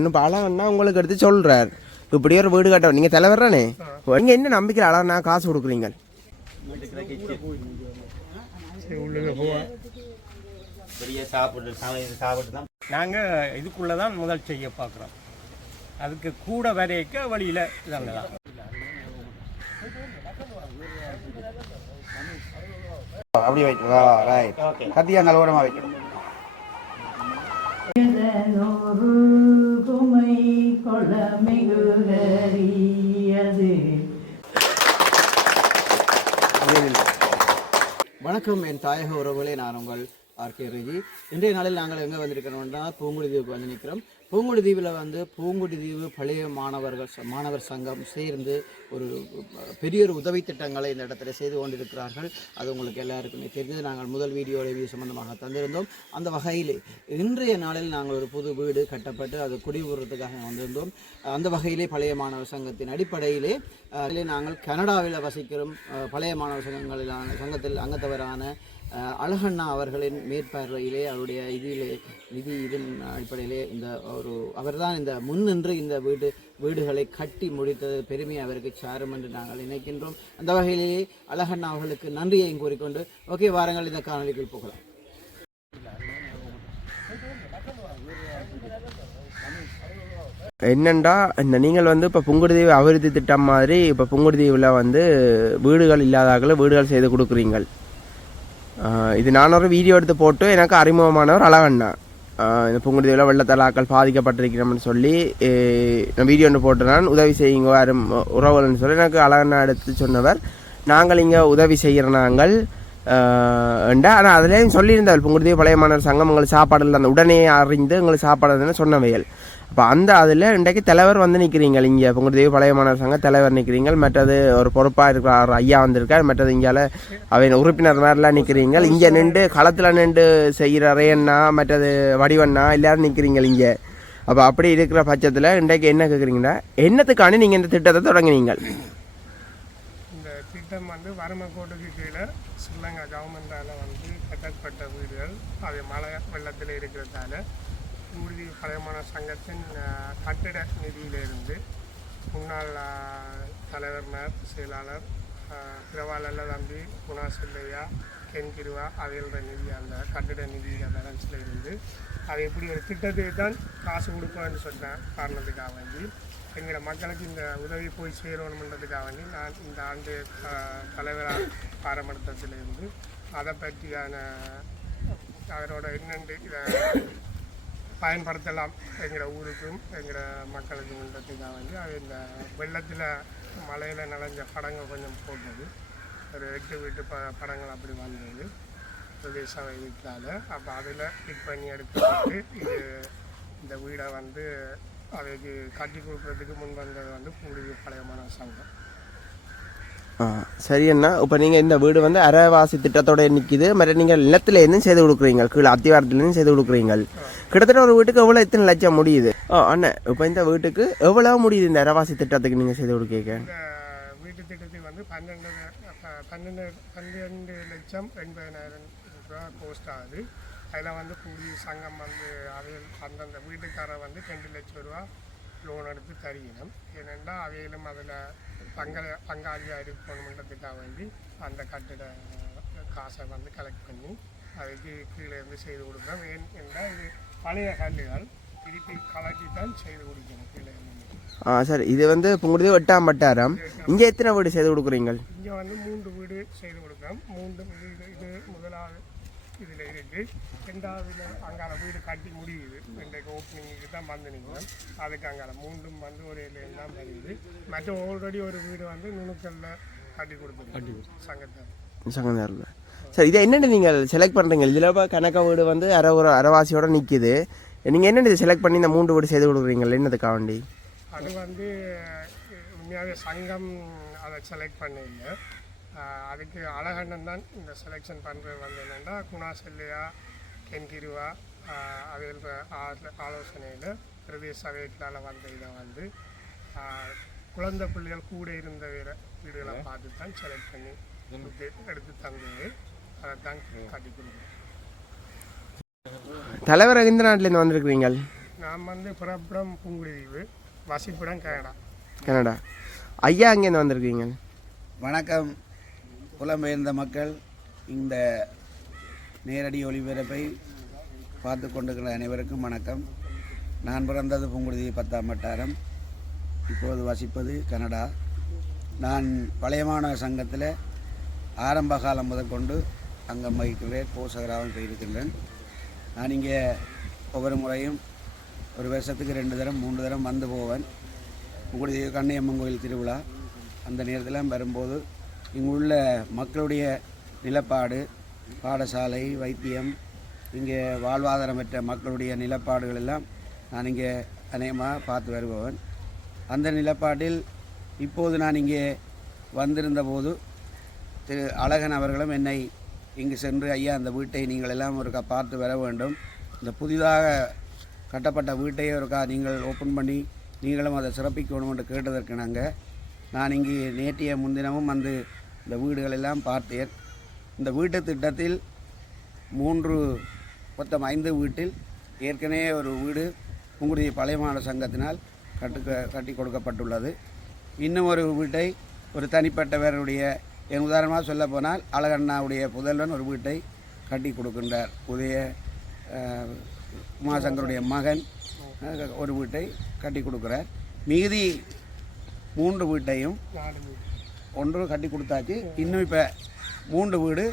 இன்னும் அழகண்ணா உங்களுக்கு எடுத்து சொல்கிறார் இப்படி ஒரு வீடு கட்ட நீங்கள் தலைவர் தானே நீங்கள் என்ன நம்பிக்கை அழகண்ணா காசு கொடுக்குறீங்க நாங்கள் இதுக்குள்ளே தான் முதல் செய்ய பார்க்குறோம். அதுக்கு கூட வரைக்க வழியில் இதெல்லாம் அப்படி வைக்கணும் ரைட் கத்தியா நல்ல வைக்கணும். வணக்கம் என் தாயக உறவுகளே, நான் உங்கள் ஆர்கே ரஜி. இன்றைய நாளில் நாங்கள் எங்கே வந்திருக்கிறோம்னா பூங்குடி தீவுக்கு வந்து நிற்கிறோம். பூங்குடி தீவில் வந்து பூங்குடி தீவு பழைய மாணவர் சங்கம் சேர்ந்து ஒரு பெரிய ஒரு உதவி திட்டங்களை இந்த இடத்துல செய்து கொண்டிருக்கிறார்கள். அது உங்களுக்கு எல்லாருக்குமே தெரிஞ்சது. நாங்கள் முதல் வீடியோ ரிவ்யூ சம்பந்தமாக தந்திருந்தோம். அந்த வகையில் இன்றைய நாளில் நாங்கள் ஒரு புது வீடு கட்டப்பட்டு அது குடிபுறத்துக்காக வந்திருந்தோம். அந்த வகையிலே பழைய மாணவர் சங்கத்தின் அடிப்படையிலே நாங்கள் கனடாவில் வசிக்கிறோம். பழைய மாணவர் சங்கத்தில் அங்கத்தவரான அழகண்ணா அவர்களின் மேற்பார்வையிலே அவருடைய இதன் அடிப்படையிலே இந்த ஒரு அவர்தான் இந்த முன்னின்று இந்த வீடுகளை கட்டி முடித்தது பெருமை அவருக்கு சாரும் என்று நாங்கள் நினைக்கின்றோம். அந்த வகையிலேயே அழகண்ணா அவர்களுக்கு நன்றியையும் கூறிக்கொண்டு ஓகே வாரங்கள் இந்த காணொலிக்குள் போகலாம். என்னண்டா இந்த நீங்கள் வந்து இப்போ புங்குடுதீவு அபிவிருத்தி திட்டம் மாதிரி இப்போ புங்குடுதீவில் வந்து வீடுகள் இல்லாதாக்களை வீடுகள் செய்து கொடுக்குறீங்கள். இது நான் ஒரு வீடியோ எடுத்து போட்டு எனக்கு அறிமுகமானவர் அழகண்ணா. இந்த புங்குடுதீவில் வெள்ளத்தலாக்கள் பாதிக்கப்பட்டிருக்கிறோம்னு சொல்லி நான் வீடியோ ஒன்று போட்டு நான் உதவி செய்யுங்க யாரும் உறவுகள்னு சொல்லி எனக்கு அழகண்ணா எடுத்து சொன்னவர். நாங்கள் இங்கே உதவி செய்கிற நாங்கள் ஆனால் அதுலேயும் சொல்லியிருந்தார் புங்குடுதீவு பழைய மாணவர் சங்கம் உங்களுக்கு சாப்பாடு இல்லை அந்த உடனே அறிந்து உங்களுக்கு சாப்பாடு சொன்னவைகள். அப்போ அந்த அதில் இன்றைக்கு தலைவர் வந்து நிற்கிறீங்க. இங்கே புங்குடுதீவு பழைய மாணவர் சங்க தலைவர் நிற்கிறீங்க. மற்றது ஒரு பொறுப்பாக இருக்கிற ஐயா வந்திருக்கார். மற்றது இங்கால அவை உறுப்பினர் மாதிரிலாம் நிற்கிறீங்க. இங்கே நின்று களத்தில் நின்று செய்கிற ரேண்ணா மற்றது வடிவண்ணா எல்லோரும் நிற்கிறீங்க இங்கே. அப்போ அப்படி இருக்கிற பட்சத்தில் இன்றைக்கு என்ன கேட்குறீங்கன்னா என்னத்துக்கான நீங்கள் இந்த திட்டத்தை தொடங்கினீங்க? இந்த திட்டம் வந்து வறுமை கோட்டுக்கு கீழே ஸ்ரீலங்கா கவர்மெண்டால் வந்து கட்டப்பட்ட வீடுகள் அது மழை வெள்ளத்தில் இருக்கிறதால புங்குடுதீவு பழைய மாணவர் சங்கத்தின் கட்டிட நிதியிலிருந்து முன்னாள் தலைவர் செயலாளர் பிரவாலல்ல தம்பி குணா செல்லையா கென்கிருவா அவையோட நிதி அந்த கட்டிட நிதி பேலன்ஸில் இருந்து அது எப்படி ஒரு திட்டத்துக்கு தான் காசு கொடுப்போம்னு சொன்ன காரணத்துக்காக வேண்டி எங்களோட மக்களுக்கு இந்த உதவி போய் சேரணுன்றதுக்காக வேண்டி நான் இந்த ஆண்டு தலைவராக பாராமட்டத்திலிருந்து அதை பற்றியான அவரோட என்னென்று இதை பயன்படுத்தலாம் எங்களோட ஊருக்கும் எங்களோட மக்களுக்குன்றதுக்காக வேண்டி அது இந்த வெள்ளத்தில் மலையில் நனைஞ்ச படங்கள் கொஞ்சம் போட்டது ஒரு 8 வீட்டு படங்கள் அப்படி வந்தது பிரதேச வீட்டால். அப்போ அதில் ஃபிட் பண்ணி எடுத்துக்கிட்டு இந்த வீடை வந்து அதுக்கு கட்டி கொடுக்குறதுக்கு முன் வந்தது வந்து புங்குடுதீவு பழைய மாணவர் சங்கம். சரி அண்ணா, இப்போ நீங்கள் இந்த வீடு வந்து அரைவாசி திட்டத்தோட நிற்கிது. மற்ற நீங்கள் நிலத்துலேருந்து செய்து கொடுக்குறீங்க, கீழே அத்திவாரத்துலேருந்து செய்து கொடுக்குறீங்க. கிட்டத்தட்ட ஒரு வீட்டுக்கு எவ்வளோ எத்தனை லட்சம் முடியுது? அண்ணா இப்போ இந்த வீட்டுக்கு எவ்வளோ முடியுது இந்த அரைவாசி திட்டத்துக்கு நீங்கள் செய்து கொடுக்க? இந்த வீட்டு திட்டத்துக்கு வந்து 12,80,000 ரூபா கோஸ்ட் ஆகுது. அதில் வந்து புங்குடுதீவு சங்கம் வந்து அவையில் அந்தந்த வீட்டுக்காரர் வந்து 2 லட்சம் ரூபா லோன் எடுத்து தருகிறோம். ஏனென்றா அவையிலும் அதில் பங்காளியாக இருக்கணுன்றதுக்காக வேண்டி அந்த கட்டிட காசை வந்து கலெக்ட் பண்ணி அதுக்கு கீழே இருந்து செய்து கொடுக்குறோம். ஏன் என்றால் இது பழைய கல்லுகள் திருப்பி கலக்கி தான் செய்து கொடுக்கணும் கீழே இருந்து. சார் இது வந்து புங்குடுதீவு 8ஆம் வட்டாரம். இங்கே எத்தனை வீடு செய்து கொடுக்குறீங்க? இங்கே வந்து 3 வீடு செய்து கொடுக்குறோம். 3 வீடு இது முதலாவது இதில் இருக்குது. 2வது அங்கால வீடு கட்டி முடியுது. இன்றைக்கு ஓப்பனிங்க்கு தான் வந்து நிற்கிறோம். அதுக்கு அங்கால 3 வந்து ஒரு தான் வருது. மற்ற ஆல்ரெடி ஒரு வீடு வந்து நுணுக்கல்ல கட்டி கொடுத்துருக்கு சங்கத்தாரில். சார் இதை என்னென்னு நீங்கள் செலக்ட் பண்ணுறீங்க? இதில் கணக்க வீடு வந்து அரைவாசியோடு நிற்கிது. நீங்கள் என்னென்னு இதை செலக்ட் பண்ணி இந்த 3 வீடு செய்து கொடுக்குறீங்க என்னதுக்காக வேண்டி? அது வந்து உண்மையாகவே சங்கம் அதை செலக்ட் பண்ணல. அதுக்கு அழகண்ணன் தான் இந்த செலெக்ஷன் பண்ணுறது வந்து என்னென்னா குணா செல்லையா கென்கிருவா அவையோட ஆலோசனையில் பிரதேச வீட்டில் வந்த இதை வந்து குழந்தை பிள்ளைகள் கூட இருந்த வீடுகளை பார்த்து தான் செலக்ட் பண்ணி எடுத்து தந்தது. அதை தான் கட்டி கொடுக்குறோம். தலைவர் எந்த நாட்டிலேருந்து வந்திருக்கிறீங்க? நான் வந்து பிறப்பிடம் புங்குடுதீவு, வசிப்பிடம் கனடா. கனடா. ஐயா அங்கேருந்து வந்திருக்கீங்க? வணக்கம் புலம்பெயர்ந்த மக்கள். இந்த நேரடி ஒளிபரப்பை பார்த்து கொண்டிருக்கிற அனைவருக்கும் வணக்கம். நான் பிறந்தது புங்குடுதீவு 10ஆம் வட்டாரம், இப்போது வசிப்பது கனடா. நான் பழைய மாணவர் சங்கத்தில் ஆரம்ப காலம் முதற்கொண்டு அங்கம் வகிக்கிறேன், போசகராகவும் போயிருக்கின்றேன். நான் இங்கே ஒவ்வொரு முறையும் ஒரு வருஷத்துக்கு 2 தரம் 3 தரம் வந்து போவேன். புங்குடுதீவு கண்ணையம்மன் கோயில் திருவிழா அந்த நேரத்தில் வரும்போது இங்குள்ள மக்களுடைய நிலப்பாடு, பாடசாலை, வைத்தியம், இங்கே வாழ்வாதாரமற்ற மக்களுடைய நிலப்பாடுகள் எல்லாம் நான் இங்கே அநேகமாக பார்த்து வருபவன். அந்த நிலப்பாட்டில் இப்போது நான் இங்கே வந்திருந்த போது திரு அழகன் அவர்களும் என்னை இங்கு சென்று, ஐயா அந்த வீட்டை நீங்கள் எல்லாம் ஒருக்கா பார்த்து வர வேண்டும், இந்த புதிதாக கட்டப்பட்ட வீட்டை ஒருக்கா நீங்கள் ஓப்பன் பண்ணி நீங்களும் அதை சிறப்பிக்கணும் என்று கேட்டதற்கு நான் இங்கே நேற்றைய முன்தினமும் வந்து இந்த வீடுகளெல்லாம் பார்த்தேன். இந்த வீட்டு திட்டத்தில் 5 வீட்டில் ஏற்கனவே ஒரு வீடு புங்குடுதீவு பழைய மாணவர் சங்கத்தினால் கட்டி கொடுக்கப்பட்டுள்ளது. இன்னும் ஒரு வீட்டை ஒரு தனிப்பட்டவருடைய, என் உதாரணமாக சொல்ல போனால் அழகண்ணாவுடைய புதல்வன் ஒரு வீட்டை கட்டி கொடுக்கின்றார். உமாசங்கருடைய மகன் ஒரு வீட்டை கட்டி கொடுக்குறார். மீதி 3 வீட்டையும் ஒன்று கட்டி கொடுத்தாச்சு. இன்னும் இப்போ 3 வீடு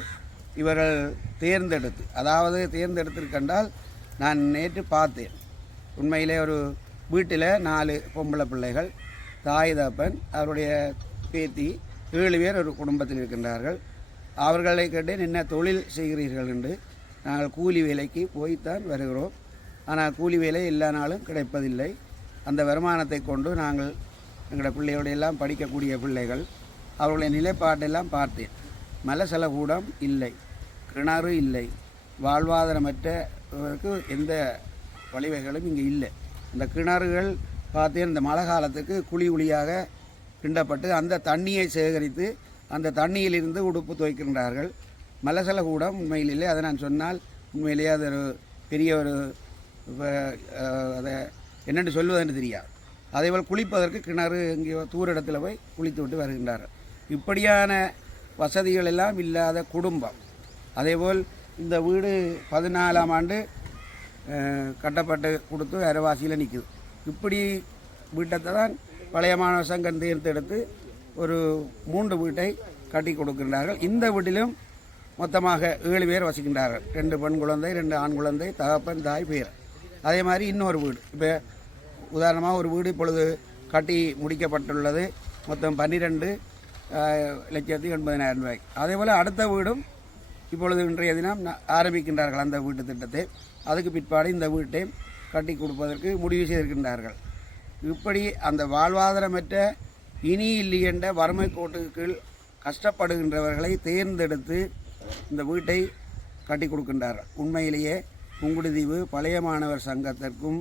இவர்கள் தேர்ந்தெடுத்திருக்கின்றால் நான் நேற்று பார்த்தேன். உண்மையிலே ஒரு வீட்டில் 4 பொம்பளை பிள்ளைகள், தாய் தப்பன், அவருடைய பேத்தி, 7 பேர் ஒரு குடும்பத்தில் இருக்கின்றார்கள். அவர்களை கேட்டேன், என்ன தொழில் செய்கிறீர்கள் என்று. நாங்கள் கூலி வேலைக்கு போய்த்தான் வருகிறோம், ஆனால் கூலி வேலை எல்லா நாளும் கிடைப்பதில்லை. அந்த வருமானத்தை கொண்டு நாங்கள் எங்களோட பிள்ளையோடையெல்லாம் படிக்கக்கூடிய பிள்ளைகள், அவர்களுடைய நிலைப்பாட்டெல்லாம் பார்த்தேன். மலசலகூடம் இல்லை, கிணறு இல்லை, வாழ்வாதாரமற்றவருக்கு எந்த வழிவகைகளும் இங்கே இல்லை. இந்த கிணறுகள் பார்த்தேன், இந்த மழை காலத்துக்கு குழியாக கிண்டப்பட்டு அந்த தண்ணியை சேகரித்து அந்த தண்ணியிலிருந்து உடுப்பு துவைக்கின்றார்கள். மலசலகூடம் உண்மையில் இல்லை. அதை நான் சொன்னால் உண்மையிலேயே அது ஒரு பெரிய ஒரு அதை என்னென்று சொல்வதென்று தெரியாது. அதேபோல் குளிப்பதற்கு கிணறு இங்கே தூர இடத்துல போய் குளித்து விட்டு வருகின்றார்கள். இப்படியான வசதிகள் எல்லாம் இல்லாத குடும்பம். அதேபோல் இந்த வீடு 14ஆம் ஆண்டு கட்டப்பட்டு கொடுத்து அரைவாசியில் நிற்குது. இப்படி வீட்டை தான் பழைய மாணவர் சங்கம் தேர்ந்தெடுத்து ஒரு 3 வீட்டை கட்டி கொடுக்கின்றார்கள். இந்த வீட்டிலும் மொத்தமாக 7 பேர் வசிக்கின்றார்கள். 2 பெண் குழந்தை, 2 ஆண் குழந்தை, தகப்பன், தாய், பேர். அதே மாதிரி இன்னொரு வீடு, இப்போ உதாரணமாக ஒரு வீடு இப்பொழுது கட்டி முடிக்கப்பட்டுள்ளது. மொத்தம் 12,80,000 ரூபாய். அதே போல் அடுத்த வீடும் இப்பொழுது இன்றைய தினம் ஆரம்பிக்கின்றார்கள் அந்த வீட்டு திட்டத்தை. அதுக்கு பிற்பாடு இந்த வீட்டை கட்டி கொடுப்பதற்கு முடிவு செய்திருக்கின்றார்கள். இப்படி அந்த வாழ்வாதாரமற்ற இனி இல்லை என்ற வறுமை கோட்டுக்கு கீழ் கஷ்டப்படுகின்றவர்களை தேர்ந்தெடுத்து இந்த வீட்டை கட்டி கொடுக்கின்றார்கள். உண்மையிலேயே புங்குடுதீவு பழைய மாணவர் சங்கத்திற்கும்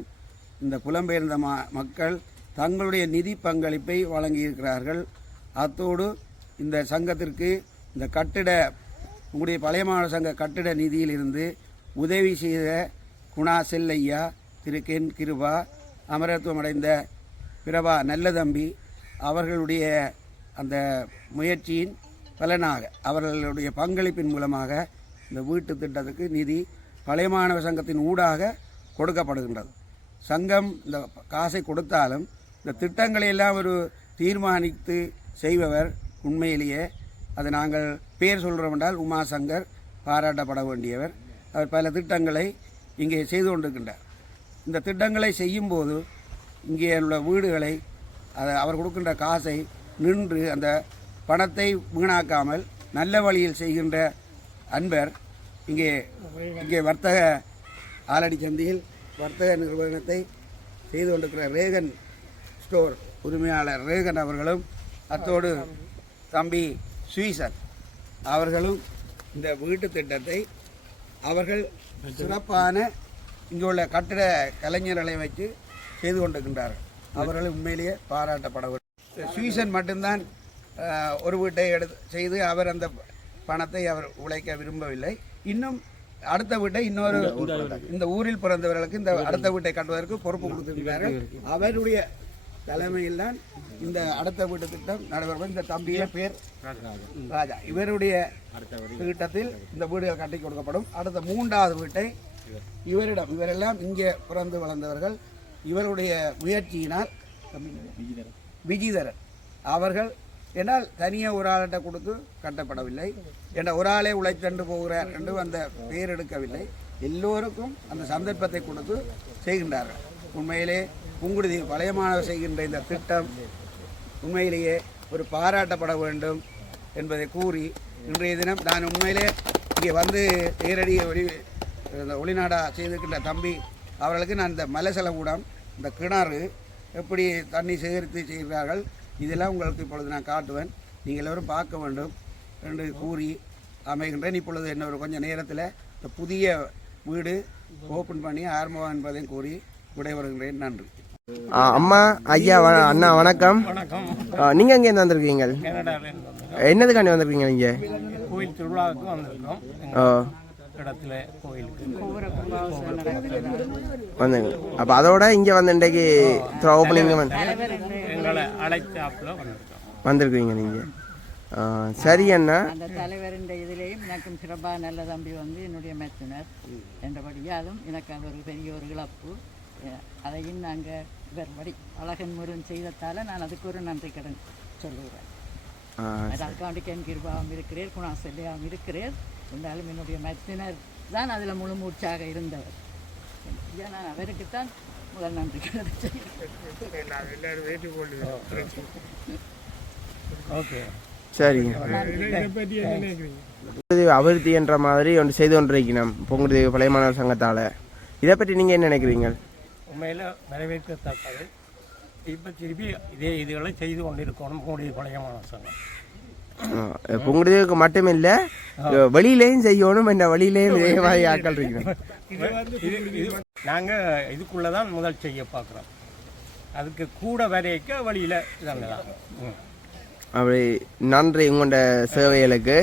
இந்த புலம்பெயர்ந்த மக்கள் தங்களுடைய நிதி பங்களிப்பை வழங்கியிருக்கிறார்கள். அத்தோடு இந்த சங்கத்திற்கு இந்த உங்களுடைய பழைய மாணவர் சங்க கட்டிட நிதியிலிருந்து உதவி செய்த குணா செல்லையா, திரு கென் கிருபா, அமரத்துவம் அடைந்த பிரபா நல்லதம்பி அவர்களுடைய அந்த முயற்சியின் பலனாக, அவர்களுடைய பங்களிப்பின் மூலமாக இந்த வீட்டு திட்டத்துக்கு நிதி பழைய மாணவர் சங்கத்தின் ஊடாக கொடுக்கப்படுகின்றது. சங்கம் இந்த காசை கொடுத்தாலும் இந்த திட்டங்களை எல்லாம் ஒரு தீர்மானித்து செய்பவர் உண்மையிலேயே அது நாங்கள் பேர் சொல்கிறோம் என்றால் உமாசங்கர் பாராட்டப்பட வேண்டியவர். அவர் பல திட்டங்களை இங்கே செய்து கொண்டிருக்கின்றார். இந்த திட்டங்களை செய்யும்போது இங்கே உள்ள வீடுகளை அவர் கொடுக்கின்ற காசை நின்று அந்த பணத்தை வீணாக்காமல் நல்ல வழியில் செய்கின்ற அன்பர் இங்கே வர்த்தக ஆலடி சந்தையில் வர்த்தக நிறுவனத்தை செய்து கொண்டிருக்கிற ரேகன் ஸ்டோர் உரிமையாளர் ரேகன் அவர்களும், அத்தோடு தம்பி சுவீசன் அவர்களும் இந்த வீட்டு திட்டத்தை அவர்கள் சிறப்பான இங்குள்ள கட்டிட கலைஞர்களை வச்சு செய்து கொண்டிருக்கின்றார்கள். அவர்கள் உண்மையிலேயே பாராட்டப்பட வேண்டும். சுவீசன் மட்டும்தான் ஒரு வீட்டை செய்து அவர் அந்த பணத்தை அவர் உழைக்க விரும்பவில்லை. இன்னும் அடுத்த வீட்டை இன்னொரு இந்த ஊரில் பிறந்தவர்களுக்கு இந்த அடுத்த வீட்டை கட்டுவதற்கு பொறுப்பு கொடுத்திருக்கிறார்கள். அவருடைய தலைமையில் தான் இந்த அடுத்த வீட்டு திட்டம் நடைபெறும். இந்த தம்பிய பேர் ராஜா. இவருடைய திட்டத்தில் இந்த வீடுகள் கட்டி கொடுக்கப்படும். அடுத்த 3வது வீட்டை இவரிடம், இவரெல்லாம் இங்கே பிறந்து வளர்ந்தவர்கள், இவருடைய முயற்சியினால் விஜிதரன் அவர்கள் என்றால் தனியாக ஒரு ஆள்கிட்ட கொடுத்து கட்டப்படவில்லை, என்ற ஒரு ஆளே உழைத்தண்டு போகிறார் என்று அந்த பெயர் எடுக்கவில்லை. எல்லோருக்கும் அந்த சந்தர்ப்பத்தை கொடுத்து செய்கின்றார்கள். உண்மையிலே புங்குடுதீவு பழைய மாணவர் செய்கின்ற இந்த திட்டம் உண்மையிலேயே ஒரு பாராட்டப்பட வேண்டும் என்பதை கூறி, இன்றைய தினம் நான் உண்மையிலே இங்கே வந்து நேரடி ஒளிநாடா செய்திருக்கின்ற தம்பி அவர்களுக்கு நான் இந்த மலைசலகூடம், இந்த கிணறு எப்படி தண்ணி சேகரித்து செய்கிறார்கள் இதெல்லாம் உங்களுக்கு இப்பொழுது நான் காட்டுவேன், நீங்கள் எல்லோரும் பார்க்க வேண்டும் என்று கூறி அமைகின்றேன். இப்பொழுது என்ன ஒரு கொஞ்சம் நேரத்தில் இந்த புதிய வீடு ஓப்பன் பண்ணி ஆரம்பம் என்பதையும் கூறி விடைபெறுகின்றேன். நன்றி. அம்மா, ஐயா, அண்ணா வணக்கம். நீங்க எங்க இருந்து வந்திருக்கீங்க? என்னதுக்காண்டி வந்திருக்கீங்க நீங்க? கோயில் திருவிழாவுக்கு வந்திருக்கோம். இடத்துல கோயிலுக்கு வந்துங்க. அப்ப அதோட இங்க வந்து இன்றைக்கு ஓப்பனிங் எங்களை அழைத்தாப்புல வந்திருக்கீங்க நீங்க. சரி அண்ணா. அந்த தலைவரின் இதிலேயும் எனக்கும் சிறப்பாக நல்ல தம்பி வந்து என்னுடைய மெத்தினர் என்றபடியாலும் எனக்கு அது ஒரு பெரிய ஒரு இழப்பு. அதையும் நாங்கள் இவர் படி அழகன் முருகன் செய்ததால் நான் அதுக்கு ஒரு நன்றி கடன் சொல்லுகிறேன். அதுக்காண்டி என் கிருபாவும் இருக்கிறேன், குணாசல்யாவும் இருக்கிறேன். இருந்தாலும் என்னுடைய மெத்தினர் தான் அதில் முழு மூச்சாக இருந்தவர். நான் அவருக்குத்தான் முதல் நன்றி கடன் ஓகே. சரிங்க. அபிவிருத்தி என்ற மாதிரி ஒன்று செய்து கொண்டிருக்கணும் புங்குடுதீவு பழைய மாணவர் சங்கத்தால். இதை பற்றி நீங்கள் என்ன நினைக்கிறீங்க? உண்மையில் நிறைவேற்றத்தக்கது. இப்போ திருப்பி இதே இதுகளை செய்து கொண்டிருக்கணும் புங்குடுதீவு பழைய மாணவர் சங்கம். புங்குடுதீவுக்கு மட்டும் இல்லை, வெளியிலையும் செய்யணும். என்ன வழியிலையும் இதே மாதிரி ஆட்கள் இருக்கணும். நாங்கள் இதுக்குள்ளே தான் முதல் செய்ய பார்க்குறோம். அதுக்கு கூட வரைக்க வழியில் இதெல்லாம். அப்படி நன்றி உங்களோட சேவைகளுக்கு.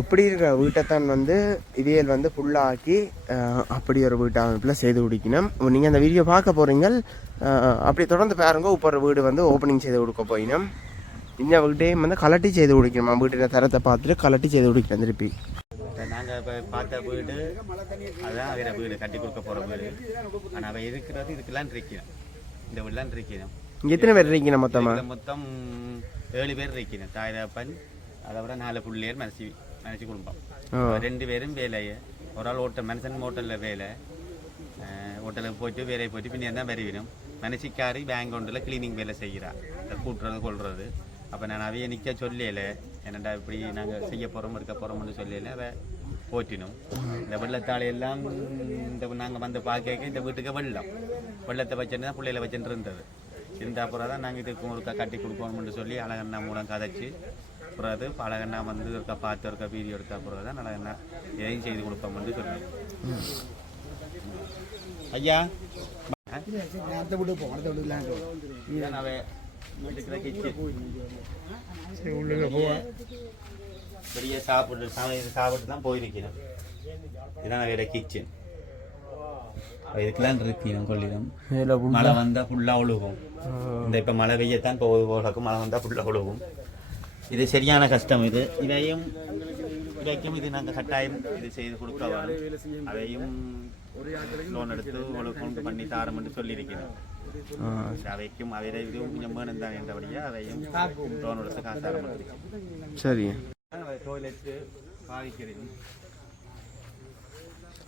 இப்படி இருக்கிற வீட்டைத்தான் வந்து இவியல் வந்து ஃபுல்லாக்கி அப்படி ஒரு வீட்டு அமைப்பில் செய்து முடிக்கணும். நீங்கள் அந்த வீடியோ பார்க்க போகிறீங்க, அப்படி தொடர்ந்து பாருங்க. இப்போ ஒரு வீடு வந்து ஓப்பனிங் செய்து கொடுக்க போயினோம். இந்த வீட்டையும் வந்து கலட்டி செய்து கொடுக்கணும். வீட்டில் தரத்தை பார்த்துட்டு கலட்டி செய்து கொடுக்கணும் திருப்பி. நாங்கள் இப்போ பார்த்த வீடு அதான் வேறு வீடு கட்டி கொடுக்க போகிற வீடு. ஆனால் அவள் இருக்கிறது இதுக்கெல்லாம் இருக்கணும், இந்த வீடுலாம் இருக்கணும். இங்கே எத்தனை பேர் இருக்கீங்க மொத்தமாக? மொத்தம் 7 பேர் இருக்கணும். தாயப்பன், அதை விட 4 பிள்ளையர், மனசி குடும்பம். 2 பேரும் வேலையை, ஒரு ஆள் மனுஷன் ஹோட்டலில் வேலை, ஹோட்டலுக்கு போயிட்டு வேலையை போயிட்டு பின்னே தான் வருவிடும். மனசிக்காரி பேங்க் ஒன்றில் கிளீனிங் வேலை செய்கிறாள், கூட்டுறது கொள்வது. அப்போ நான் அவைய நிற்க சொல்லலை, என்னடா இப்படி நாங்கள் செய்ய போகிறோம் இருக்க போகிறோம்னு சொல்லலை. அவள் போட்டினோம். இந்த வெள்ளத்தாளையெல்லாம் இந்த நாங்கள் வந்து பார்க்க இந்த வீட்டுக்கு வெள்ளத்தை வச்சுட்டு தான் பிள்ளைகளை வச்சுட்டு இருந்த அப்புறம் தான் நாங்கள் இதுக்கு ஒருக்கா கட்டி கொடுக்கணும்னு சொல்லி அழகண்ணா மூலம் கதைச்சி அப்புறம் அழகண்ணா வந்து இருக்கா பார்த்து இருக்கா வீடியோ எடுத்த அப்புறம் தான் அழகண்ணா எதையும் செய்து கொடுப்போம்னு சொன்னேன். ஐயா பெரிய சாப்பிட்டு தான் போயிருக்கணும். இதுதான் வேற கிச்சன். இதுக்கெல்லாம் இருக்கணும் கொள்ளிடம். மழை வந்தால் ஃபுல்லாக ஒழுகும். இந்த இப்போ மழை பெய்யத்தான் போகும், மழை வந்தால் ஃபுல்லாக ஒழுகும். இது சரியான கஷ்டம். இதையும் இது நாங்கள் கட்டாயம் இது செய்து கொடுக்க வரும். அதையும் லோன் எடுத்து கொண்டு பண்ணி தாரம்னு சொல்லியிருக்கிறோம். அவைக்கும் அவையில இதுவும் கொஞ்சம் வேணும் தான் என்றபடியாக அதையும் லோன் எடுத்து காசு ஆரம்பிச்சிருக்கோம். சரி. டாய்லெட்டு பாதிக்கிறீங்க,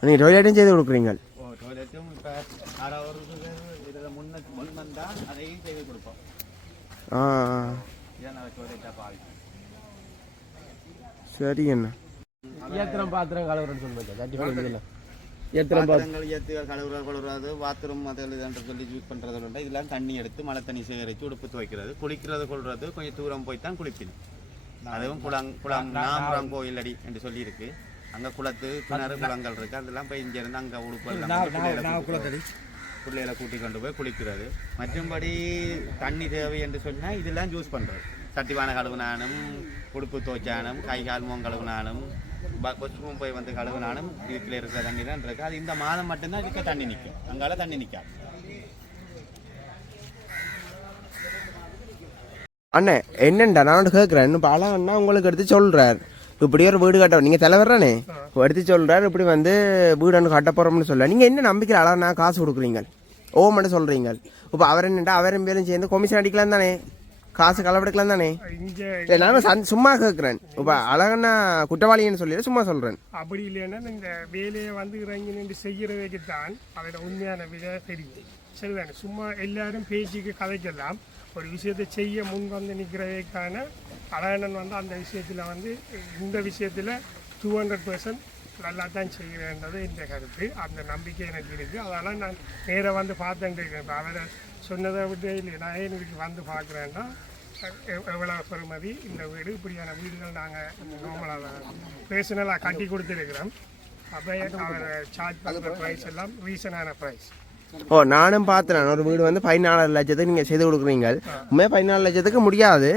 நீங்கள் டாய்லெட்டும் செய்து கொடுக்குறீங்க? டாய்லெட்டும் இப்போ 6 இதில் முன் வந்தால் அதையும் செய்து கொடுப்போம். இதான் டாய்லெட்டாக பாதிக்கும். சரி அண்ணா. பாத்திரங்கள் கழுவுறது, பாத்ரூம் அதில் சொல்லி யூஸ் பண்ணுறது உண்டு. இதெல்லாம் தண்ணி எடுத்து மழை தண்ணி சேகரித்து உடுப்பு துவைக்கிறது, குளிக்கிறது கொள்வது கொஞ்சம் தூரம் போய் தான் குளிக்கணும். அதுவும் நாம்புறம் கோயில் அடி என்று சொல்லியிருக்கு. அங்கே குளத்து கிணறு குளங்கள் இருக்குது. அதெல்லாம் போய் இங்கேருந்து அங்கே உடுப்பு பிள்ளைகளை கூட்டி கொண்டு போய் குளிக்கிறது. மற்றும்படி தண்ணி தேவை என்று சொன்னால் இதெல்லாம் யூஸ் பண்ணுறது. சட்டிவான கழுவுனானும், உடுப்பு துவைச்சானும், கை கால் முகம் கழுவுனானும், கொச்சுக்கும் போய் வந்து கழுவினாலும் இதுக்குள்ள இருக்கிற தண்ணி தான் இருக்கு. அது இந்த மாதம் மட்டும்தான் இதுக்கு தண்ணி நிற்கும், அங்கால தண்ணி நிற்காது. அண்ணே என்னண்டா நான் கேட்குறேன். இப்போ அண்ணா உங்களுக்கு எடுத்து சொல்கிறார், இப்படி ஒரு வீடு கட்ட நீங்கள் தலைவர்றானே எடுத்து சொல்கிறார், இப்படி வந்து வீடு ஒன்று கட்ட போகிறோம்னு சொல்ல. நீங்கள் என்ன நம்பிக்கை அழகா காசு கொடுக்குறீங்க, மட்டும் சொல்கிறீங்க. இப்போ அவர் என்னண்டா அவரும் பேரும் சேர்ந்து கொமிஷன் அடிக்கலாம் தானே, காசு களவெடுக்கலாம் தானே. இங்கே நானும் சும்மா கேட்குறேன். இப்போ அழகண்ணா குற்றவாளின்னு சொல்லி சும்மா சொல்கிறேன். அப்படி இல்லைன்னா இந்த வேலையை வந்து இறங்கி நின்று செய்கிறதுக்கு தான் அதோட உண்மையான விலை தெரியும். சரிதானே, சும்மா எல்லாரும் பேச்சுக்கு கதைக்கலாம். ஒரு விஷயத்தை செய்ய முன் வந்து நிற்கிறதுக்கான அழகண்ணன் வந்து அந்த விஷயத்தில் வந்து இந்த விஷயத்தில் 200% நல்லா தான் செய்கிறேன்றது இந்த கருத்து. அந்த நம்பிக்கை எனக்கு இருக்குது. அதெல்லாம் நான் நேராக வந்து பார்த்துட்டு இருக்கேன். இப்போ அவரை சொன்னதை விட்டு இல்லை, நான் ஏன் இதுக்கு வந்து பார்க்குறேன்னா எவ்வளோ பெறுமதி இந்த வீடு, இப்படியான வீடுகள் நாங்கள் நார்மலாக பேர்சனலாக கட்டி கொடுத்துருக்குறோம். அப்போ அவரை சார்ஜ் பண்ணுற ப்ரைஸ் எல்லாம் ரீசனான ப்ரைஸ். நானும் பார்த்தேன். ஒரு வீடு வந்து 14 லட்சத்துக்கு நீங்கள் செய்து கொடுக்குறீங்க. உண்மையாக 14 லட்சத்துக்கு முடியாது,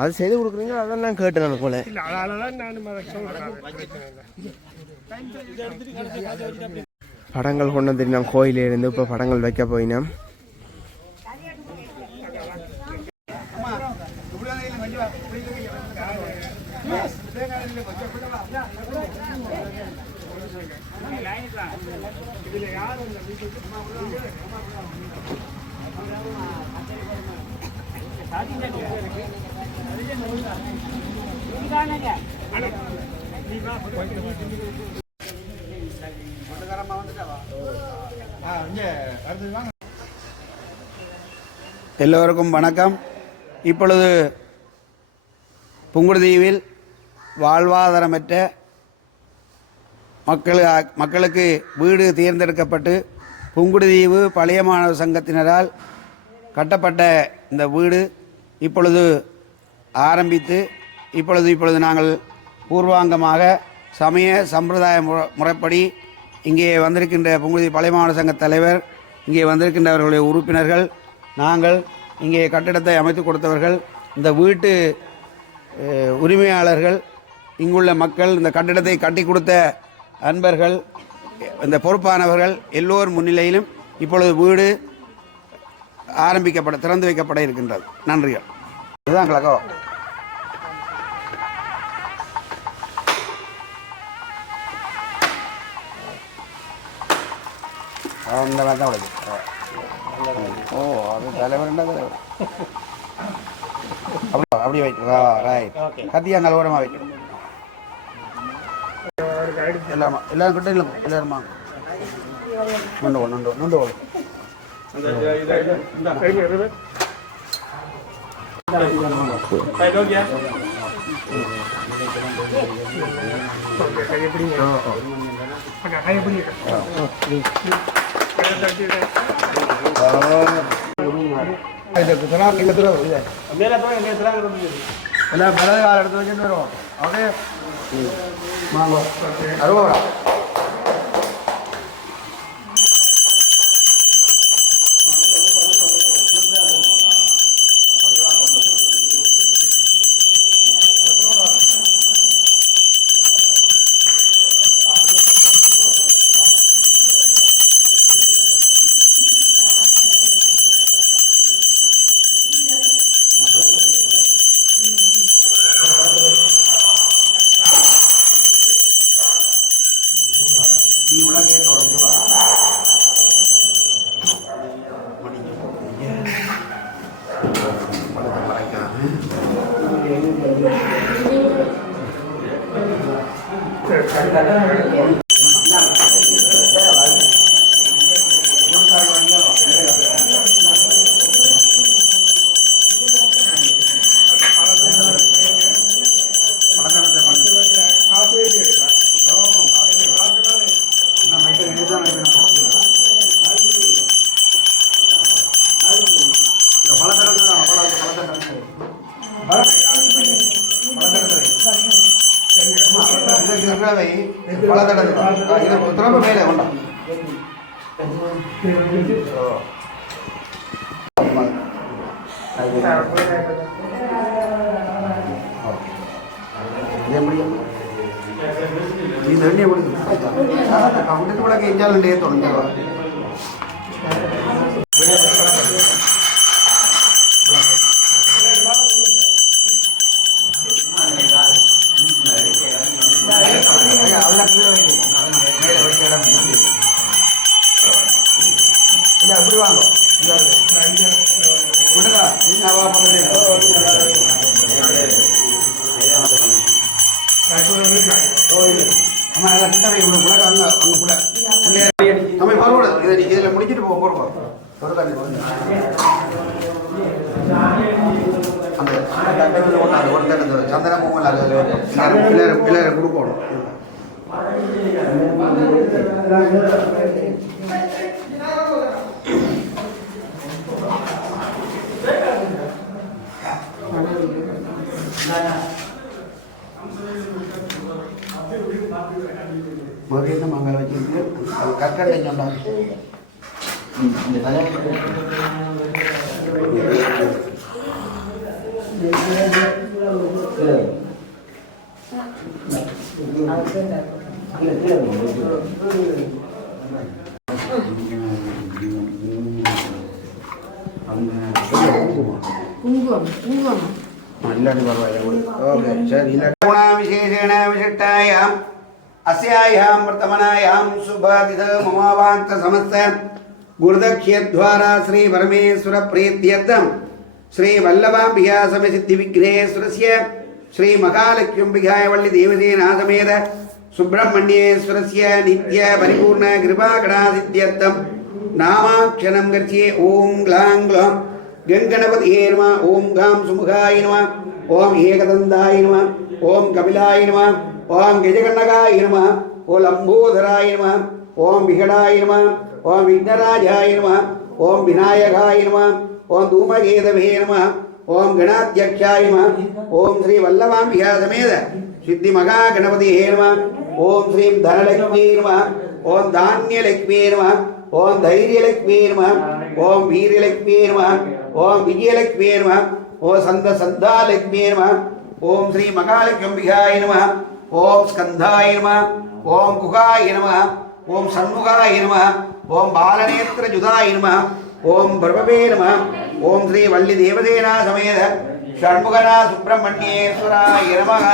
அது செய்து கொடுக்குறீங்க. அதான் நான் கேட்டேன். நான் போல இல்லை, அதனால தான் நானும் அதை சொல்கிறேன். படங்கள் கொண்டு வந்துருந்தோம் கோயிலிருந்து. இப்போ படங்கள் வைக்க போயினோம். எல்லோருக்கும் வணக்கம். இப்பொழுது புங்குடுதீவில் வாழ்வாதாரமற்ற மக்களுக்கு வீடு தேர்ந்தெடுக்கப்பட்டு புங்குடுதீவு பழைய மாணவர் சங்கத்தினரால் கட்டப்பட்ட இந்த வீடு இப்பொழுது ஆரம்பித்து இப்பொழுது நாங்கள் பூர்வாங்கமாக சமய சம்பிரதாய முறைப்படி இங்கே வந்திருக்கின்ற புங்குடுதீவு பழைய மாணவர் சங்க தலைவர், இங்கே வந்திருக்கின்றவர்களுடைய உறுப்பினர்கள், நாங்கள் இங்கே கட்டிடத்தை அமைத்து கொடுத்தவர்கள், இந்த வீட்டு உரிமையாளர்கள், இங்குள்ள மக்கள், இந்த கட்டிடத்தை கட்டி கொடுத்த அன்பர்கள், இந்த பொறுப்பானவர்கள் எல்லோர் முன்னிலையிலும் இப்பொழுது வீடு திறந்து வைக்கப்பட இருக்கின்றது. நன்றிகள். இதுதான் கிழக்கோ அந்த மாதிரி தான் உடைச்சு. ஓ, அது தலைவர் அப்படி வைக்கிறா. ரைட், கத்தியா நல்ல வைக்கணும். எல்லாரும் கிட்ட இல்லை, எல்லாருமா நண்டு எல்லாம் மிளகு கால் எடுத்து வச்சுட்டு வருவோம். ஓகே, வாங்க 60 ரூபா. இந்த எண்ணெயை கொடுத்து கவுண்டர் கூட கேட்டாலே தொடங்கிடுவா அதெல்லாம் கீழே வைக்க மேலே வைக்க இடம் இல்லை அப்படி வாங்க விடுதா நீங்கள் அவா ஆமாம் நல்லா கிட்ட வைக்க கூட அங்கே அங்கே கூட நம்ம பரவாயில்ல இதை நீங்கள் இதில் முடிச்சுட்டு போகிறோம் அந்த சந்தன பொங்கல் அதில் பிள்ளைகள் கொடுக்கணும் மறுபடியும் மங்கள வச்சுட்டு அது கற்கண்டை சொன்னாங்க विशेषेण विशिष्टायाम् अस्यायां वर्तमानायां शुभादिद ममावाक्त समस्त गुरुदक्ष्यद्वारा श्री परमेश्वर प्रीत्यर्थं श्री वल्लभाम्बिका समेत सिद्धि विघ्नेश्वरस्य श्री महालक्ष्मीम्बिकाय वल्ली देवसेना समेत सुब्रह्मण्येश्वरस्य नित्य परिपूर्ण कृपा कड़ा सिद्ध्यर्थं नामाक्षरं गर्च्ये ओम ग्लां ग्लौं गंगणपतये नमः ओम गां सुमुखाय नमः ओम एकदन्ताय नमः ओम कपिलाय नमः ओम गजगणकाय नमः ओम लंबोदराय नमः ओम विकटाय नमः ओम विघ्नराजाय नमः ओम विनायकाय नमः ओम धूमकेतवे नमः ओम गणाध्यक्षाय नमः ओम श्री वल्लभाम्बिका समेत सिद्धि महागणपतये नमः ओम श्री धनलक्ष्मी नमः ओम धान्यलक्ष्मी नमः ओम धैर्यलक्ष्मी नमः ओम वीरलक्ष्मी नमः ओम विजयलक्ष्मी नमः ओम संधालक्ष्मी नमः ओम श्री महालक्ष्मीम्बिकाय नमः ओम स्कंधाय नमः ओम कुकाय नमः ओम षण्मुखाय नमः ओम बालनेत्रजुताय नमः ओम ब्रह्मवे नमः ओम श्री वल्ली देवसेना समेत षण्मुखना सुब्रह्मण्येश्वराय नमः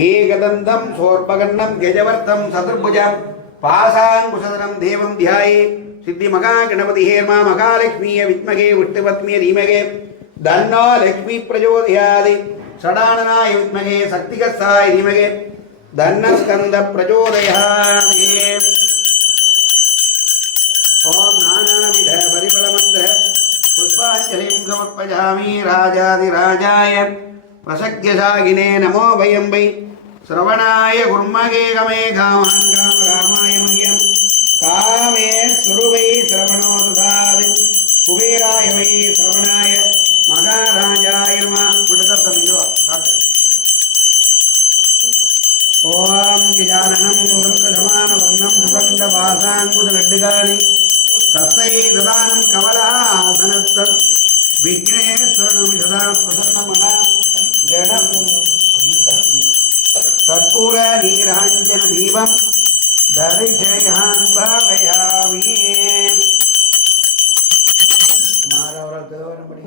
एकदन्तं सोर्पगन्नं गजवर्तं चतुर्भुजं पाशाङ्कुशधरं देवं ध्याये सिद्धि महागणपतिः नमः महालक्ष्मीय विद्महे विष्णुपत्न्ये धीमहि तन्नो लक्ष्मी प्रचोदयात् षडाननाय विद्महे शक्तिकस्ताय धीमहि तन्नः स्कन्द प्रचोदयात् ओम नानाविध परिमलमन्त्र पुष्पाञ्जलिं समर्पयामि राजाधिराजाय प्रसक्यशागिने नमो भयं वै श्रवणाय गुर्मगे गमे कामान् काम रामाय मह्यं कामे स्वरूपै श्रवणो ददाति कुबेराय वै श्रवणाय महाराजाय नमः पुटतमियो ओम गजाननं सुगन्धसमानवर्णं सुगन्धवासाङ्कुशलड्डुकानि कस्तै ददानं कमलासनस्थं विघ्नेश्वरनमिषदा प्रसन्नमना कर्पूरनीराञ्जनदीपं दर्शयामि भावयामि मारवरा देवरं पड़ी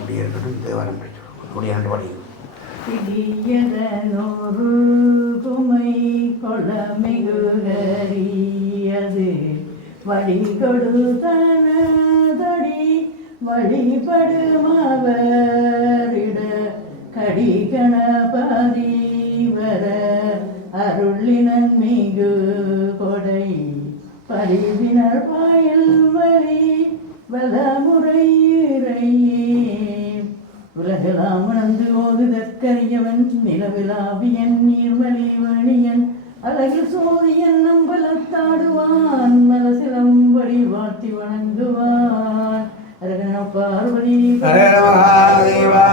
அப்படியே இருக்கட்டும் தேவாரம் படிச்சு முடியாண்டு படிக்கும் திடீயதனொரு குமை கொளமிகுகரியது வழி கொடுத்தனதடி வழிபடுமவரிட கடி கணபதி வர அருளினன் மிகு கொடை பரிவினர் பாயல் வரி வலமுறையிறையே உலகெல்லாம் உணர்ந்து ஓதுதற்கரியவன் நிலவிலாவியன் நீர்மலி வணியன் அழகு சோதியன் நம்பலத்தாடுவான் மலசிலம்படி வாழ்த்தி வணங்குவான் அரகண பார்வதி மகாதேவா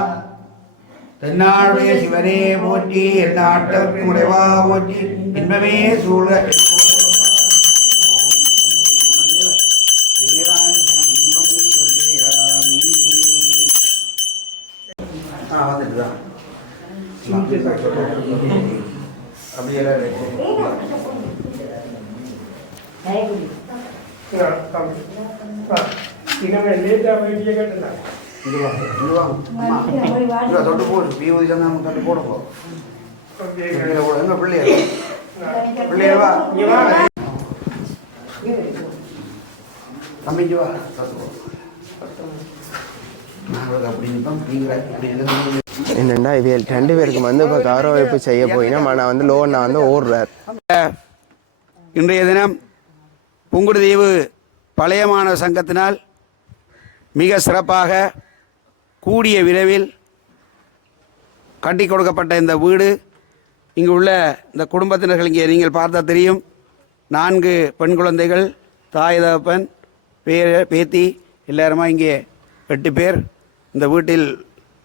தென்னாடுடைய சிவனே போற்றி எந்நாட்டவர்க்கும் உடைவா போற்றி இன்பமே சூழ வந்துட்டு தான் இனிமே லேட்டாக போயிட்டே கேட்டுதான் இது வாங்க இது வாங்க அம்மா இங்கே தொட்டு போடு பியூதி நம்ம தொட்டு போட போ எங்கள் பிள்ளையர் பிள்ளையர் வா இங்கே வா தம்பிக்கு வா தொட்டு போ நாங்களுக்கு அப்படி நிற்போம் நீங்கள் இப்படி எதுவும் என்னென்னா இது 2 பேருக்கு வந்து இப்போ கௌரவிப்பு செய்ய போயினா நான் வந்து லோன்னா வந்து ஓடுறார். இன்றைய தினம் புங்குடுதீவு பழைய மாணவர் சங்கத்தினால் மிக சிறப்பாக கூடிய விரைவில் கட்டி கொடுக்கப்பட்ட இந்த வீடு இங்கு உள்ள இந்த குடும்பத்தினர்கள் இங்கே நீங்கள் பார்த்தா தெரியும் 4 பெண் குழந்தைகள் தாய் தகப்பன் பேத்தி எல்லாருமா இங்கே 8 பேர் இந்த வீட்டில்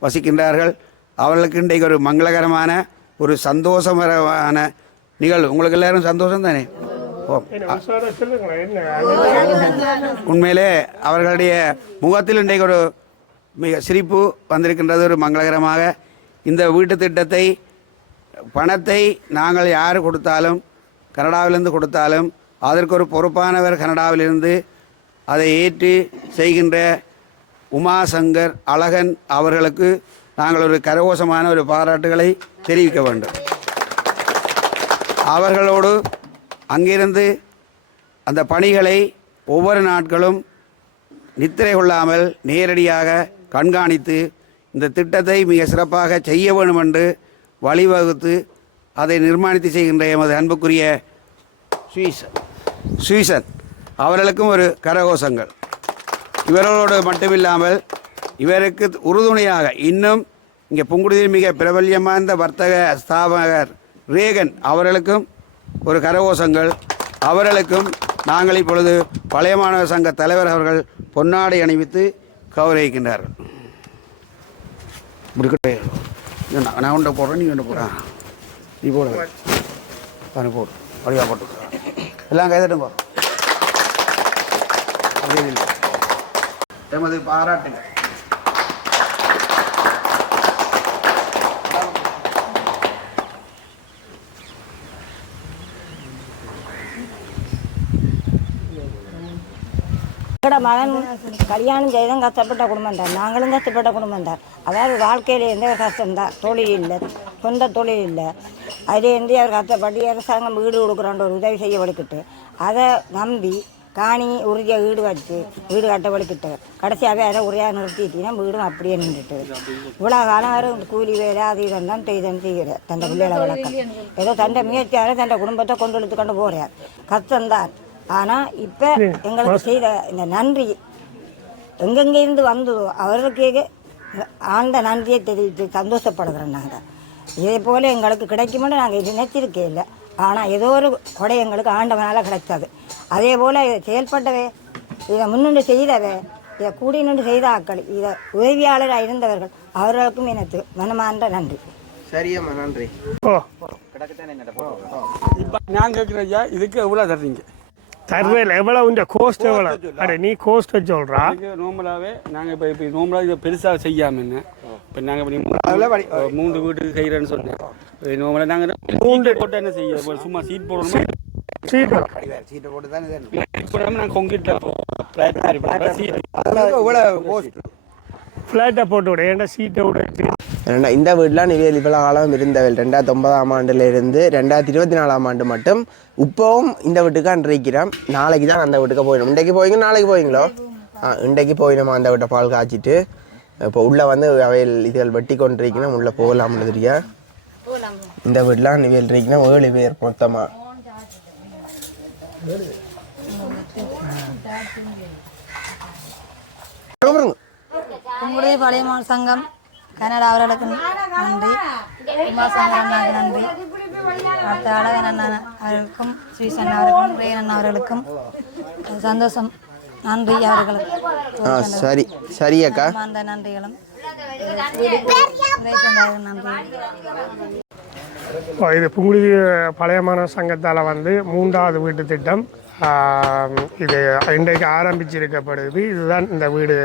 வசிக்கின்றார்கள். அவர்களுக்கு இன்றைக்கு ஒரு மங்களகரமான ஒரு சந்தோஷகரமான நிகழ்வு. உங்களுக்கு எல்லாரும் சந்தோஷம் தானே? உண்மையிலே அவர்களுடைய முகத்தில் இன்றைக்கு ஒரு மிக சிரிப்பு வந்திருக்கின்றது. ஒரு மங்களகரமாக இந்த வீட்டு திட்டத்தை பணத்தை நாங்கள் யார் கொடுத்தாலும் கனடாவிலிருந்து கொடுத்தாலும் அதற்கு ஒரு பொறுப்பானவர் கனடாவிலிருந்து அதை ஏற்று செய்கின்ற உமாசங்கர் அழகன் அவர்களுக்கு நாங்கள் ஒரு கரகோஷமான ஒரு பாராட்டுகளை தெரிவிக்க வேண்டும். அவர்களோடு அங்கிருந்து அந்த பணிகளை ஒவ்வொரு நாட்களும் நித்திரை கொள்ளாமல் நேரடியாக கண்காணித்து இந்த திட்டத்தை மிக சிறப்பாக செய்ய வேண்டும் என்று வழிவகுத்து அதை நிர்மாணித்து செய்கின்ற எமது அன்புக்குரிய சுவிசன் அவர்களுக்கும் ஒரு கரகோஷங்கள். இவர்களோடு மட்டுமில்லாமல் இவருக்கு உறுதுணையாக இன்னும் இங்கே புங்குடுதீவில் மிக பிரபல்யமான வர்த்தக ஸ்தாபகர் ரேகன் அவர்களுக்கும் ஒரு கரகோஷங்கள். அவர்களுக்கும் நாங்கள் இப்பொழுது பழைய மாணவர் சங்க தலைவர் அவர்கள் பொன்னாடை அணிவித்து கௌரவிக்கின்றார்கள். நான் ஒன்றை போடுறேன், நீ ஒன்று போடுறேன். நீ போடு போடு வழியாக போட்டு எல்லாம் கைதட்டும் போ. எமது பாராட்டுங்கள். எங்களோட மகன் கல்யாணம் செய்தும் கஷ்டப்பட்ட குடும்பம் தான், நாங்களும் கஷ்டப்பட்ட குடும்பம் தான். அதாவது வாழ்க்கையில் எந்த கஷ்டம்தான், தொழில் இல்லை, சொந்த தொழில் இல்லை. அதுலேருந்து அவர் கஷ்டப்பட்டு அரசாங்கம் வீடு கொடுக்குறான்ற ஒரு உதவி செய்ய வலிக்கிட்டு அதை நம்பி காணி உறுதியாக வீடு வச்சு வீடு கட்ட வலிக்கிட்டு கடைசியாகவே அதை உரையாக நிறுத்திட்டீங்கன்னா வீடும் அப்படியே நின்றுட்டு இவ்வளோ காலம் வரும் கூலி வேலை அது இதெல்லாம் செய்கிற தண்டை பிள்ளைகளை வளர்க்க ஏதோ தண்டை முயற்சியால் தண்டை குடும்பத்தை கொண்டு எடுத்து கொண்டு போகிறார். கஷ்டம்தான். ஆனால் இப்போ எங்களுக்கு செய்த இந்த நன்றி எங்கெங்கே இருந்து வந்ததோ அவர்களுக்கே ஆழ்ந்த நன்றியை தெரிவித்து சந்தோஷப்படுகிறோம். நாங்கள் இதே போல் எங்களுக்கு கிடைக்குமென்னு நாங்கள் இது நினைச்சிருக்கே இல்லை. ஆனால் ஏதோ ஒரு கொடை எங்களுக்கு ஆண்டவனால் கிடைச்சது. அதே போல் இதை செயல்பட்டவே, இதை முன்னின்று செய்தவே, இதை கூடி நின்று செய்த ஆக்கள், இதை உதவியாளராக இருந்தவர்கள் அவர்களுக்கும் எனக்கு மனமார்ந்த நன்றி. சரியம்மா, நன்றி. இப்போ நான் கேட்குறேன் ஐயா, இதுக்கு எவ்வளோ தர்றீங்க? தருவேல எவ்வளோ இந்த கோஸ்ட் எவ்வளோ? அட நீ கோஸ்ட்டை சொல்கிறா. நோம்பலாகவே நாங்கள் இப்போ நோம்பலாக இதை பெருசாக செய்யாமல் இப்போ நாங்கள் இப்போ 3 வீட்டுக்கு செய்கிறேன்னு சொன்னேன். நோம்பலாக நாங்கள் 3 போட்டு என்ன செய்ய சும்மா சீட் போடணுமா? சீட்டை போட்டு தானே போடாமல் நாங்கள் கொங்கிட்ட ஃப்ளாட்டை போட்டு விட, ஏன்னா சீட்டை விட. ஏன்னா இந்த வீட்டில் நிவேல் இவ்வளோ காலம் இருந்தவள் 2009ஆம் ஆண்டுலேருந்து 2024ஆம் ஆண்டு மட்டும் இப்போவும் இந்த வீட்டுக்கு அன்றைக்கிறோம். நாளைக்கு தான் அந்த வீட்டுக்கு போயிடும். இன்றைக்கு போயிங்க, நாளைக்கு போயிங்களோ? இன்றைக்கு போயிடுமா அந்த வீட்டை பால் காய்ச்சிட்டு. இப்போ உள்ளே வந்து அவையில் இதுகள் வெட்டி கொண்டிருக்கணும், உள்ளே போகலாம்னு தெரியா. இந்த வீட்டில் நிவேல் இருக்கணும் 7 பேர் மொத்தமாக. உங்களுடைய பழைய மாணவர் சங்கம் கனடா அவர்களுக்கு நன்றி, உமாசங்கர் அண்ணாவுக்கு நன்றி, அடுத்த அழகன் அண்ணா அவர்களுக்கும் ஸ்ரீசன் அவர்களுக்கும் ரேன் அவர்களுக்கும் சந்தோஷம். நன்றி அவர்களுக்கு. சரி சரி அக்கா, அந்த நன்றிகளும் நன்றி. இது புங்குடுதீவு பழைய மாணவர் சங்கத்தால் வந்து 3வது வீட்டு திட்டம் இது இன்றைக்கு ஆரம்பிச்சிருக்கப்படுது. இதுதான் இந்த வீடு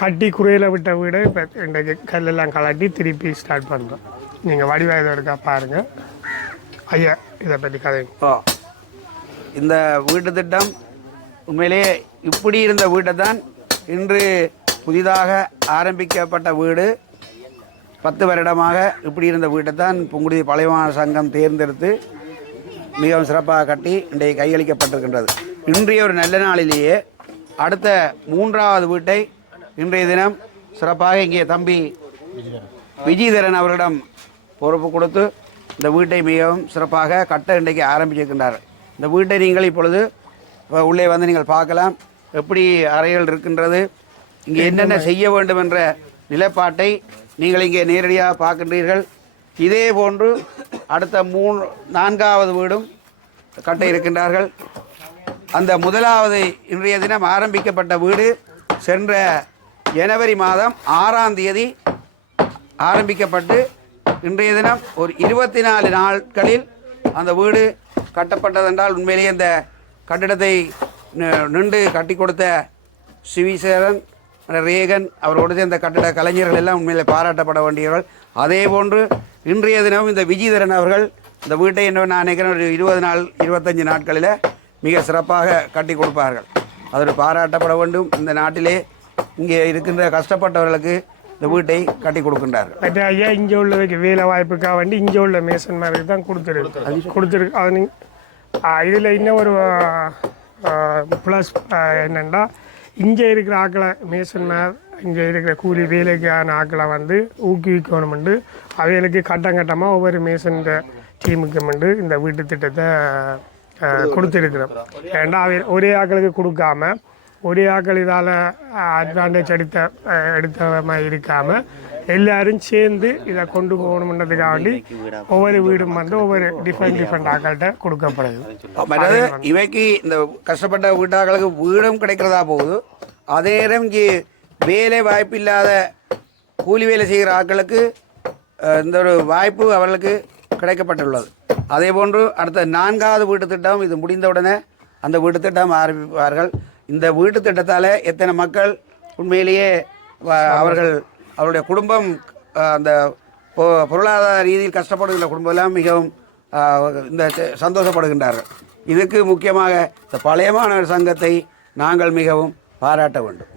கட்டி குறையில் விட்ட வீடு. இப்போ இன்றைக்கு கல்லெல்லாம் கலட்டி திருப்பி ஸ்டார்ட் பண்ணுறோம். நீங்கள் வடிவாயுதம் இருக்கா பாருங்கள் ஐயா, இதை பற்றி கதை. இந்த வீட்டு திட்டம் உண்மையிலேயே இப்படி இருந்த வீட்டை தான் இன்று புதிதாக ஆரம்பிக்கப்பட்ட வீடு 10 வருடமாக இப்படி இருந்த வீட்டை தான் புங்குடுதீவு பழைய மாணவர் சங்கம் தேர்ந்தெடுத்து மிகவும் சிறப்பாக கட்டி இன்றைக்கு கையளிக்கப்பட்டிருக்கின்றது. இன்றைய ஒரு நல்ல நாளிலேயே அடுத்த 3வது வீட்டை இன்றைய தினம் சிறப்பாக இங்கே தம்பி விஜயதரன் அவரிடம் பொறுப்பு கொடுத்து இந்த வீட்டை மிகவும் சிறப்பாக கட்ட இன்றைக்கு ஆரம்பிச்சிருக்கின்றார். இந்த வீட்டை நீங்கள் இப்பொழுது உள்ளே வந்து நீங்கள் பார்க்கலாம் எப்படி அறைகள் இருக்கின்றது, இங்கே என்னென்ன செய்ய வேண்டும் என்ற நிலைப்பாட்டை நீங்கள் இங்கே நேரடியாக பார்க்கின்றீர்கள். இதே போன்று அடுத்த 4வது வீடும் கட்ட இருக்கின்றார்கள். அந்த முதலாவது இன்றைய தினம் ஆரம்பிக்கப்பட்ட வீடு சென்ற ஜனவரி மாதம் 6ஆம் தேதி ஆரம்பிக்கப்பட்டு இன்றைய தினம் ஒரு 24 நாட்களில் அந்த வீடு கட்டப்பட்டதென்றால் உண்மையிலேயே இந்த கட்டிடத்தை நின்று கட்டி கொடுத்த சிவிசேரன் ரேகன் அவரோடு இந்த கட்டிட கலைஞர்கள் எல்லாம் உண்மையிலே பாராட்டப்பட வேண்டியவர்கள். அதே போன்று இன்றைய தினம் இந்த விஜயதரன் அவர்கள் இந்த வீட்டை என்ன நான் நினைக்கிறேன் ஒரு 25 நாட்களில் மிக சிறப்பாக கட்டி கொடுப்பார்கள். அது பாராட்டப்பட வேண்டும். இந்த நாட்டிலே இங்கே இருக்கின்ற கஷ்டப்பட்டவர்களுக்கு இந்த வீட்டை கட்டி கொடுக்கின்றார்கள். மற்ற ஐயா இங்கே உள்ளதுக்கு வேலை வாய்ப்புக்காக வேண்டி இங்கே உள்ள மேசன்மாருக்கு தான் கொடுத்துருக்கு. அது இதில் இன்னும் ஒரு ப்ளஸ் என்னென்னா இங்கே இருக்கிற ஆக்களை மேசன்மார் இங்கே இருக்கிற கூலி வேலைக்கான ஆக்களை வந்து ஊக்குவிக்கணுமெண்டு அவைகளுக்கு கட்டமாக ஒவ்வொரு மேசன் டீமுக்கு இந்த வீட்டு திட்டத்தை கொடுத்துருக்குறோம். ஏன்னா அவை ஒரே ஆக்களுக்கு கொடுக்காம ஒரே ஆக்கள் இதால் அட்வான்டேஜ் எடுத்த மாதிரி இருக்காமல் எல்லாரும் சேர்ந்து இதை கொண்டு போகணுன்றதுக்காக வேண்டி ஒவ்வொரு வீடும் வந்து ஒவ்வொரு டிஃப்ரெண்ட் ஆக்கள்கிட்ட கொடுக்கப்படுது. அதாவது இவைக்கு இந்த கஷ்டப்பட்ட வீட்டாக்களுக்கு வீடும் கிடைக்கிறதா போகுது. அதே நேரம் இங்கே வேலை வாய்ப்பு இல்லாத கூலி வேலை செய்கிற ஆட்களுக்கு இந்த ஒரு வாய்ப்பு அவர்களுக்கு கிடைக்கப்பட்டுள்ளது. அதே போன்று அடுத்த 4வது வீட்டு திட்டம் இது முடிந்தவுடனே அந்த வீட்டு திட்டம் ஆரம்பிப்பார்கள். இந்த வீட்டு திட்டத்தால் எத்தனை மக்கள் உண்மையிலேயே அவருடைய குடும்பம் அந்த பொருளாதார ரீதியில் கஷ்டப்படுகின்ற குடும்பம் மிகவும் இந்த சந்தோஷப்படுகின்றார்கள். இதுக்கு முக்கியமாக இந்த பழைய மாணவர் சங்கத்தை நாங்கள் மிகவும் பாராட்ட வேண்டும்.